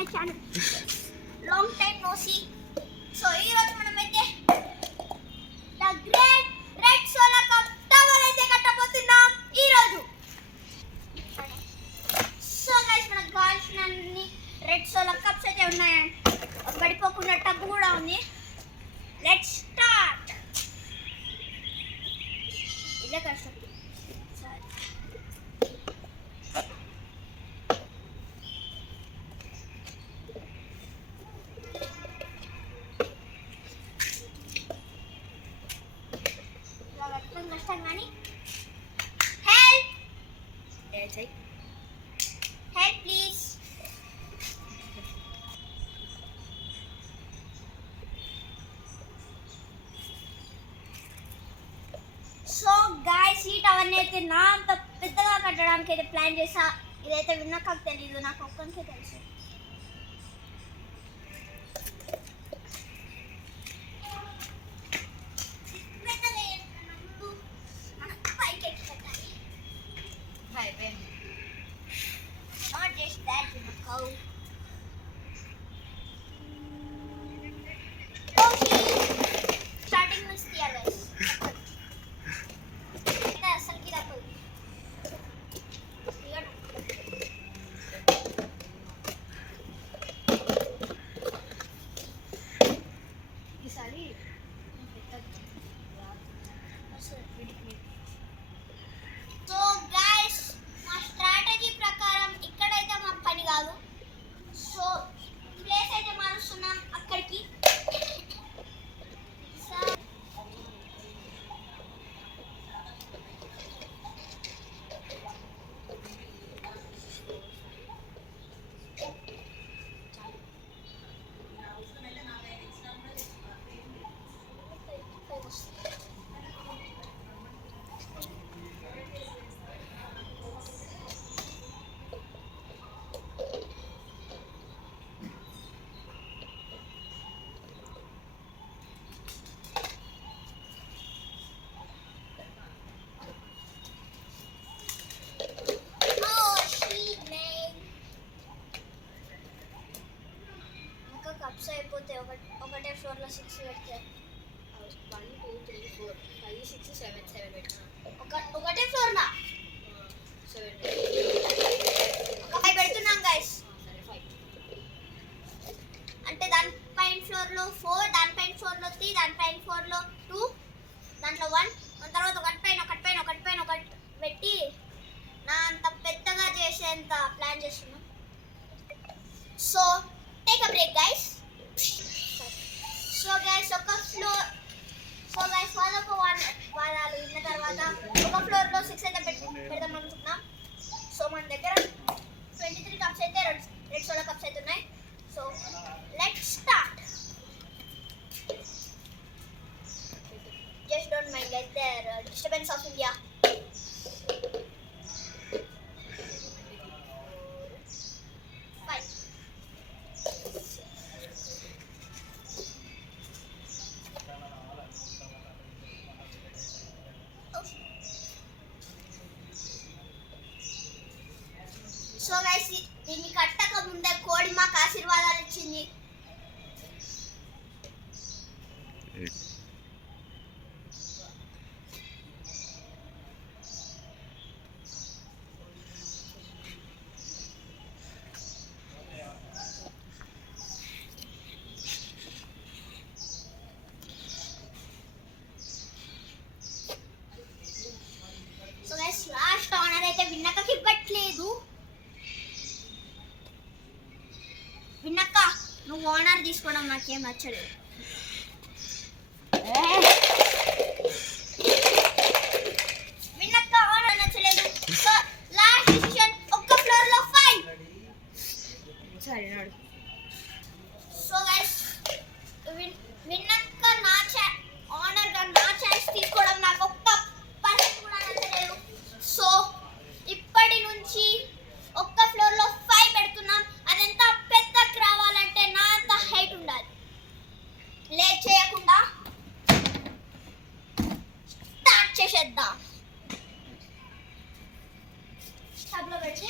My channel. Long time no see. So ఈ రోజు మనమైతే the great red solar cup tower అయితే కట్టబోతున్నాం ఈ రోజు. సో గైస్ మనకు కావాల్సిన అన్ని రెడ్ సోలార్ కప్స్ అయితే ఉన్నాయండి. పడిపోకుండా టబ్ కూడా ఉంది. Let's start. ఇలా కష్టం. కానీ help help please. So guys ఈ టవర్ని అయితే నా అంత పెద్దగా కట్టడానికి అయితే ప్లాన్ చేసా. ఇదైతే విన్నాక తెలీదు, నాకు ఒక్కరికే తెలుసు. Not just that, you know. Oh, starting with the others. Ita asal kita tu. Lihat. Isali. So guys, మా స్ట్రాటజీ ప్రకారం ఇక్కడైతే మా పని కాదు. సో ప్లేస్ అయితే మారుస్తున్నాం అక్కడికి. కప్స్ అయిపోతే ఒకటే ఫ్లోర్లో 6 పెడితే 1 2 3 4 5 6 7 7 పెట్టినా ఒకటే ఫ్లోర్నా 7 ఒక 5 పెడుతున్నాం గైస్. సరే 5 అంటే దానిపైన ఫ్లోర్లో 4, దానిపైన ఫ్లోర్లో 3, దానిపైన ఫ్లోర్లో 2, దాంట్లో 1, దాని తర్వాత ఒకటి పెట్టి నా అంత పెద్దగా చేసేంత ప్లాన్ చేస్తున్నాం. So take a break guys. So guys వాళ్ళకు వాళ్ళు ఉన్న తర్వాత ఒక ఫ్లోర్లో 6 అయితే పెడదాం అనుకుంటున్నాం. సో మన దగ్గర 23 కప్స్ అయితే రెడ్ సోలార్ కప్స్ అయితే ఉన్నాయి. So let's start. Just don't mind guys there disturbance of India. So guys దీన్ని కట్టక ముందే కోడి మాకు ఆశీర్వాదాలు ఇచ్చింది. సో గైస్ లాస్ట్ ఆనర్ అయితే విన్నకకి ఇవ్వట్లేదు. విన్నక్క నువ్వు ఓనర్ తీసుకోవడం నాకేం నచ్చలేదు. విన్నక్క ఓనర్ నచ్చలేదు. సో లాస్ట్ డిసిషన్ ఒక్క ఫ్లోర్లో 5. సరే నడు. సో గైస్ విన్నక్క ఓనర్ గా నా ఛాన్స్ తీసుకోవడం నాకు ఒక్క పర్సెంట్ కూడా నచ్చలేదు. సో ఇప్పటి నుంచి ఒక్క ఫ్లోర్లో 5 పెడుతున్నాం. అదెంత పెద్దకి రావాలంటే నా అంత హైట్ ఉండాలి. లేట్ చేయకుండా స్టార్ట్ చేసేద్దాం. స్టవ్లో పెట్టి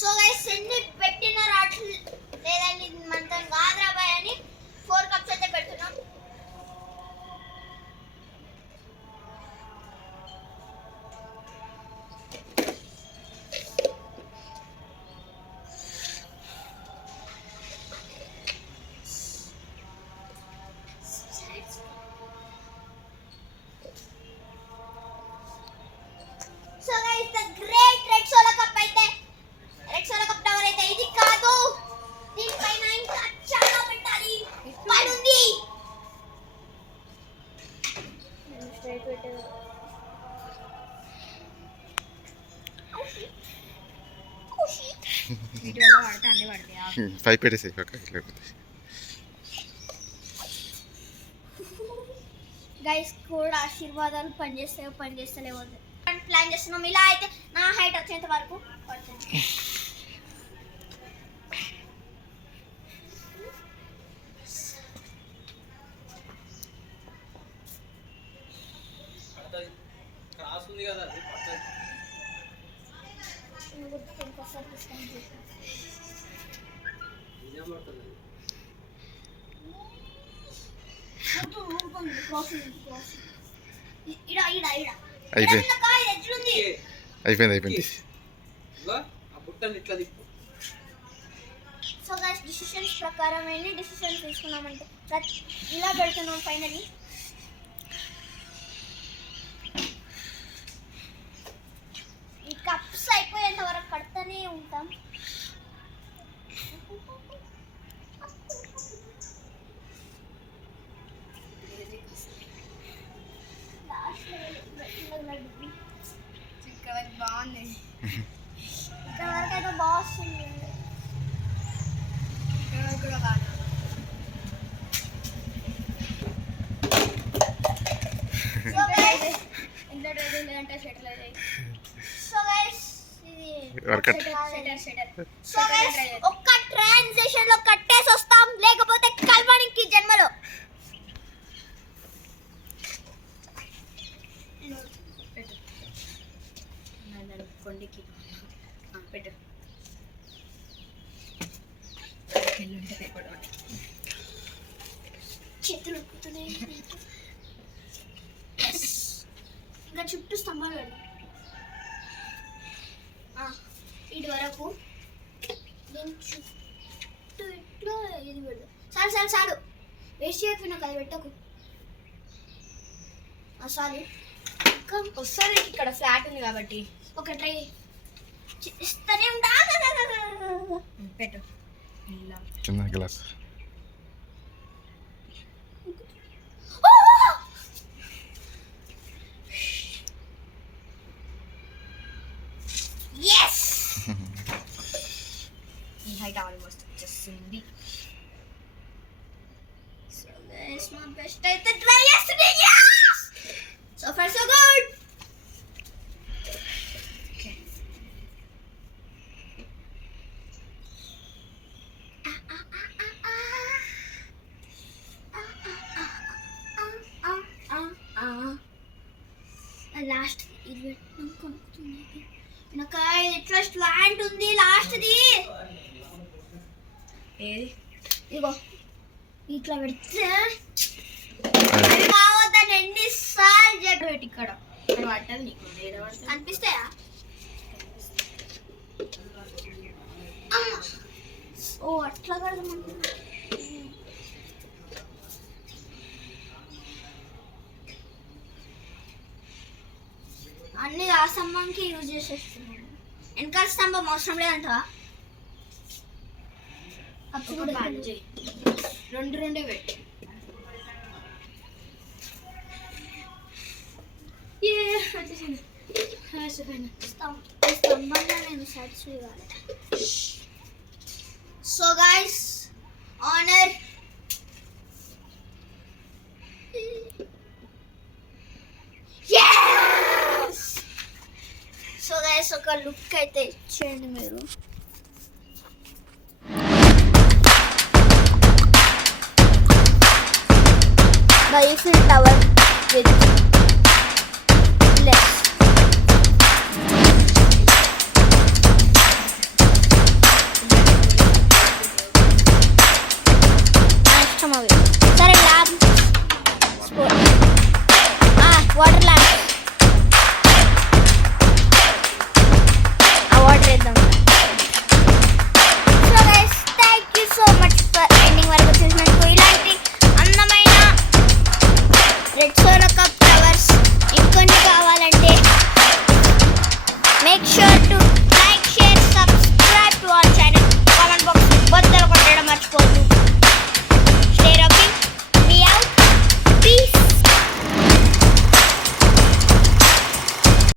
సో గైస్ ఎన్ని పెట్టిన రాట్లు లేదండి మనతో కాదురాబాయ్ అని 4 కప్స్ అయితే పెడుతున్నాం. So guys the great red solo cup అయితే రెడ్ సోలో కప్ టవర్ అయితే ఇది కాదు, దీనిపైన ఇంకా చాలా పెట్టాలి పడుంది. స్ట్రైట్ పెట్టారు. వీడియోలో పడితే అన్నీ పడతాయి. 5 పెట్టేసి లేకపోతే గైస్ కూడా ఆశీర్వాదాలు పనిచేస్తలేవు ప్లాన్ చేస్తున్నాం. ఇలా అయితే నా హైట్ వచ్చేంత వరకు పడుతుంది. అయిపోయింది. సో గైస్ డిసిషన్స్ ప్రకారం ఎన్ని డిసిషన్స్ తీసుకున్నామంటే ఇలా పెడుతున్నాం. ఫైనలీ ఈ కప్స్ అయిపోయేంత వరకు కడతానే ఉంటాం. బాగుంది. ఇక్కడ వరకు అయితే బాగుంది. కూడా బాగా సో గైస్ ఇంట్లో లేదంటే షటిల్ అయితే సో గైస్ ఇది వర్కౌట్ షటర్ సో గైస్ ఒక్క ట్రాన్సిషన్ లో కట్టేసి వస్తాం, లేకపోతే కల్వనికి జన్మలో. పెట్టు కొండికి పెట్టు చేతులు ఉక్కుతున్నాయి. ఇంకా చుట్టూ స్తంభాలు పెడదాం. ఇటు వరకు దీని చుట్టూ ఇట్లా ఇది పెడదాం. చాలు వేస్ట్ చేయకపోయినా కదా పెట్టకు. సారీ ఇంకా వస్తుంది. ఇక్కడ ఫ్లాట్ ఉంది కాబట్టి ఒక ట్రై ఇస్తూనే ఉంటా. పెట్టు చిన్న గ్లాస్. Yes! ఈ హైట్ ఆల్మోస్ట్ వచ్చేసింది. So that's my best అయితే try yesterday. Yes! So far so good. Okay. Last ఇది పెట్టినాం కొనుక్తుంది. నాకు ఇట్లా స్లాంట్ ఉంది లాస్ట్ది. ఏది ఇగో ఇట్లా పెడితే అది కావద్దని ఎన్నిసార్లు చెప్పి పెట్టి ఇక్కడ పట్టాలి నీకు ఏదో పడుతుంది అనిపిస్తాయా? ఓ అట్లా కడదామంటున్నా. అన్ని ఆ స్తంభంకి యూజ్ చేసేస్తున్నాను. వెనకాల స్తంభం అవసరం లేదంటవా? ఒక పని చెయ్యి. రెండు పెట్టి వచ్చేసింది. స్తంభంగా నేను సాటిస్ఫై కావాలి. So guys honour so guys ఒక లుక్ అయితే ఇచ్చేయండి మీరు. The Eiffel Tower with